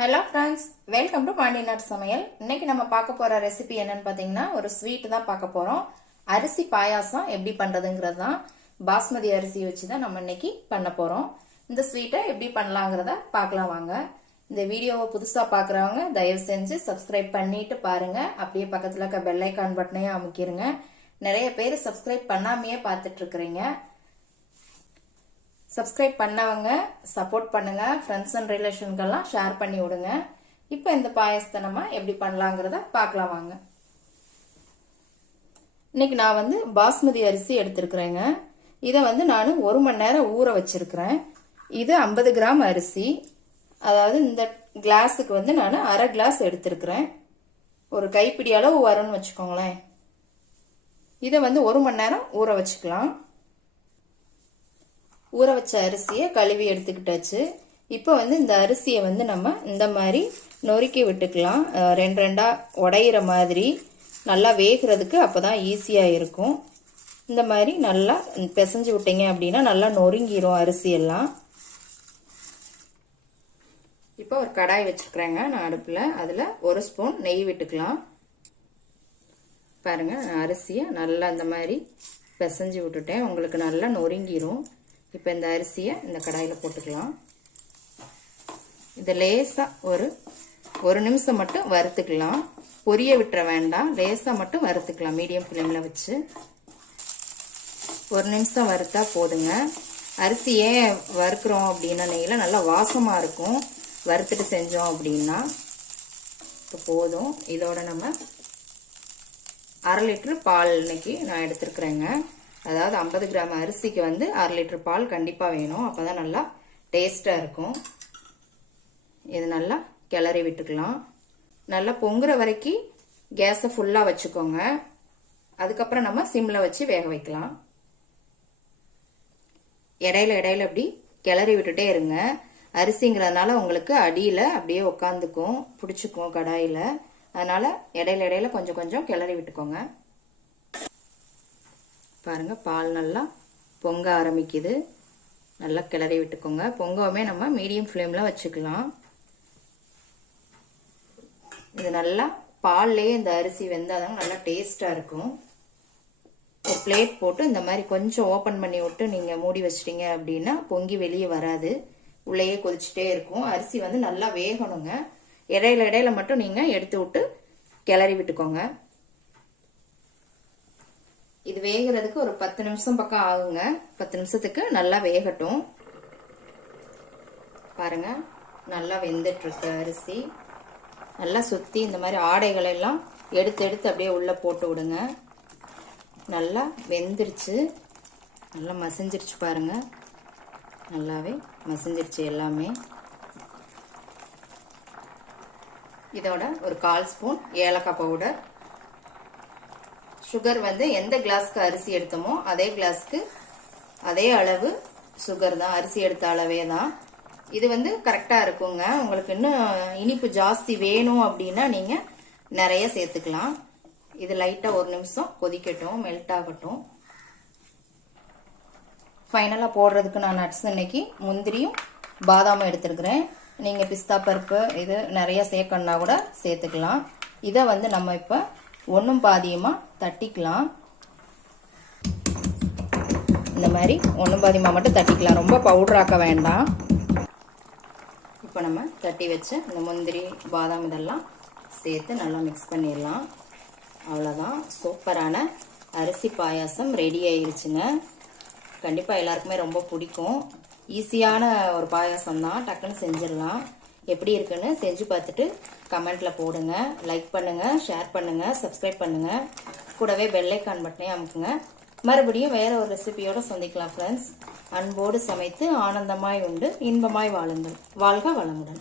Hello friends, welcome to பாண்டியநாட் சமையல். இன்னைக்கு நம்ம பார்க்க போற ரெசிபி என்னன்னு பார்த்தீங்கன்னா ஒரு ஸ்வீட் தான் பார்க்க போறோம். அரிசி பாயாசம் எப்படி பண்றதுங்கிறது தான். பாஸ்மதி அரிசி வச்சு தான் நம்ம இன்னைக்கு பண்ண போறோம். இந்த ஸ்வீட்டை எப்படி பண்ணலாங்கிறத பார்க்கலாம் வாங்க. இந்த வீடியோவை புதுசா பார்க்குறவங்க தயவு செஞ்சு சப்ஸ்கிரைப் பண்ணிட்டு பாருங்க. அப்படியே பக்கத்துல இருக்க பெல் ஐக்கான் பட்டனையும் அமுக்கிடுங்க. நிறைய பேர் சப்ஸ்கிரைப் பண்ணாமையே பார்த்துட்டு இருக்கிறீங்க. சப்ஸ்கிரைப் பண்ணவங்க சப்போர்ட் பண்ணுங்க. ஃப்ரெண்ட்ஸ் அண்ட் ரிலேஷன்கெல்லாம் ஷேர் பண்ணி விடுங்க. இப்போ இந்த பாயசத்தை நம்ம எப்படி பண்ணலாங்கிறத பார்க்கலாம் வாங்க. இன்னைக்கு நான் பாஸ்மதி அரிசி எடுத்திருக்கிறேங்க. இதை நான் 1 மணி நேரம் ஊற வச்சிருக்கிறேன். இது 50 கிராம் அரிசி. அதாவது இந்த கிளாஸுக்கு நான் அரை கிளாஸ் எடுத்திருக்கிறேன். ஒரு கைப்பிடி அளவு வரும்னு வச்சுக்கோங்களேன். இதை 1 மணி நேரம் ஊற வச்சுக்கலாம். ஊற வச்ச அரிசியை கழுவி எடுத்துக்கிட்டாச்சு. இப்போ இந்த அரிசியை நம்ம இந்த மாதிரி நொறுக்கி விட்டுக்கலாம். 2 உடையிற மாதிரி நல்லா வேகிறதுக்கு அப்போதான் ஈஸியாக இருக்கும். இந்த மாதிரி நல்லா பிசைஞ்சு விட்டீங்க அப்படின்னா நல்லா நொறுங்கிரும் அரிசியெல்லாம். இப்போ ஒரு கடாய் வச்சுருக்கிறேங்க நான் அடுப்பில். அதில் 1 ஸ்பூன் நெய் விட்டுக்கலாம். பாருங்க, அரிசியை நல்லா இந்த மாதிரி பிசைஞ்சு விட்டுட்டேன். உங்களுக்கு நல்லா நொறுங்கிரும். இப்போ இந்த அரிசியை இந்த கடாயில் போட்டுக்கலாம். இதை லேசாக ஒரு நிமிஷம் மட்டும் வறுத்துக்கலாம். பொரிய விட்டுற வேண்டாம், லேசாக மட்டும் வறுத்துக்கலாம். மீடியம் ஃப்ளேமில் வச்சு 1 நிமிஷம் வறுத்தா போதுங்க. அரிசி ஏன் வறுக்கிறோம் அப்படின்னா நெய்யில் நல்லா வாசமாக இருக்கும். வறுத்துட்டு செஞ்சோம் அப்படின்னா இப்போ போதும். இதோட நம்ம 1/2 லிட்டர் பால் இன்னைக்கு நான் எடுத்துருக்குறேங்க. அதாவது 50 கிராம் அரிசிக்கு 1/2 லிட்டர் பால் கண்டிப்பாக வேணும். அப்போ தான் நல்லா டேஸ்ட்டாக இருக்கும். இது நல்லா கிளறி விட்டுக்கலாம். நல்லா பொங்குற வரைக்கும் கேஸை ஃபுல்லாக வச்சுக்கோங்க. அதுக்கப்புறம் நம்ம சிம்மில் வச்சு வேக வைக்கலாம். இடையில அப்படி கிளறி விட்டுட்டே இருங்க. அரிசிங்கிறதுனால உங்களுக்கு அடியில் அப்படியே உட்காந்துக்கும், பிடிச்சிக்கும் கடாயில். அதனால் இடையில கொஞ்சம் கொஞ்சம் கிளறி விட்டுக்கோங்க. பாருங்க, பால் நல்லா பொங்க ஆரம்பிக்குது. நல்லா கிளறி விட்டுக்கோங்க. பொங்கவுமே நம்ம மீடியம் ஃப்ளேமில் வச்சுக்கலாம். இது நல்லா பால்லேயே இந்த அரிசி வெந்தாதாங்க நல்லா டேஸ்ட்டாக இருக்கும். ஒரு பிளேட் போட்டு இந்த மாதிரி கொஞ்சம் ஓப்பன் பண்ணி விட்டு நீங்கள் மூடி வச்சிட்டீங்க அப்படின்னா பொங்கி வெளியே வராது. உள்ளேயே கொதிச்சுட்டே இருக்கும். அரிசி நல்லா வேகணுங்க. இடையில மட்டும் நீங்கள் எடுத்து விட்டு கிளறி விட்டுக்கோங்க. இது வேகிறதுக்கு ஒரு 10 நிமிஷம் பக்கம் ஆகுங்க. 10 நிமிஷத்துக்கு நல்லா வேகட்டும். பாருங்க, நல்லா வெந்துட்டு இருக்கு அரிசி. நல்லா சுத்தி இந்த மாதிரி ஆடைகள் எல்லாம் எடுத்து அப்படியே உள்ள போட்டு விடுங்க. நல்லா வெந்துருச்சு, நல்லா மசிஞ்சிருச்சு. பாருங்க, நல்லாவே மசிஞ்சிருச்சு எல்லாமே. இதோட ஒரு 1/4 ஸ்பூன் ஏலக்காய் பவுடர். சுகர் எந்த கிளாஸ்க்கு அரிசி எடுத்தோமோ அதே கிளாஸ்க்கு அதே அளவு சுகர் தான், அரிசி எடுத்த அளவே தான். இது கரெக்டாக இருக்குங்க. உங்களுக்கு இன்னும் இனிப்பு ஜாஸ்தி வேணும் அப்படின்னா நீங்கள் நிறைய சேர்த்துக்கலாம். இது லைட்டாக 1 நிமிஷம் கொதிக்கட்டும், மெல்ட் ஆகட்டும். ஃபைனலாக போடுறதுக்கு நான் நட்ஸ் இன்னைக்கு முந்திரியும் பாதாமும் எடுத்துருக்கிறேன். நீங்கள் பிஸ்தா பருப்பு இது நிறைய சேர்க்கணுன்னா கூட சேர்த்துக்கலாம். இதை நம்ம இப்போ 1 பாதியமாக தட்டிக்கலாம். இந்த மாதிரி 1 பாதியமாக மட்டும் தட்டிக்கலாம். ரொம்ப பவுடராக்க வேண்டாம். இப்போ நம்ம தட்டி வச்ச இந்த முந்திரி பாதாம் இதெல்லாம் சேர்த்து நல்லா மிக்ஸ் பண்ணிடலாம். அவ்வளோதான், சூப்பரான அரிசி பாயாசம் ரெடி ஆயிருச்சுங்க. கண்டிப்பாக எல்லாருக்குமே ரொம்ப பிடிக்கும். ஈஸியான ஒரு பாயாசம் தான், டக்குன்னு செஞ்சிடலாம். எப்படி இருக்குன்னு செஞ்சு பார்த்துட்டு கமெண்ட்ல போடுங்க. லைக் பண்ணுங்க, ஷேர் பண்ணுங்க, சப்ஸ்கிரைப் பண்ணுங்க. கூடவே பெல் ஐக்கான் பட்டனையும் அமுக்குங்க. மறுபடியும் வேற ஒரு ரெசிபியோட சந்திக்கலாம் ஃப்ரெண்ட்ஸ். அன்போடு சமைத்து ஆனந்தமாய் உண்டு இன்பமாய் வாழுங்கள். வாழ்க வளமுடன்.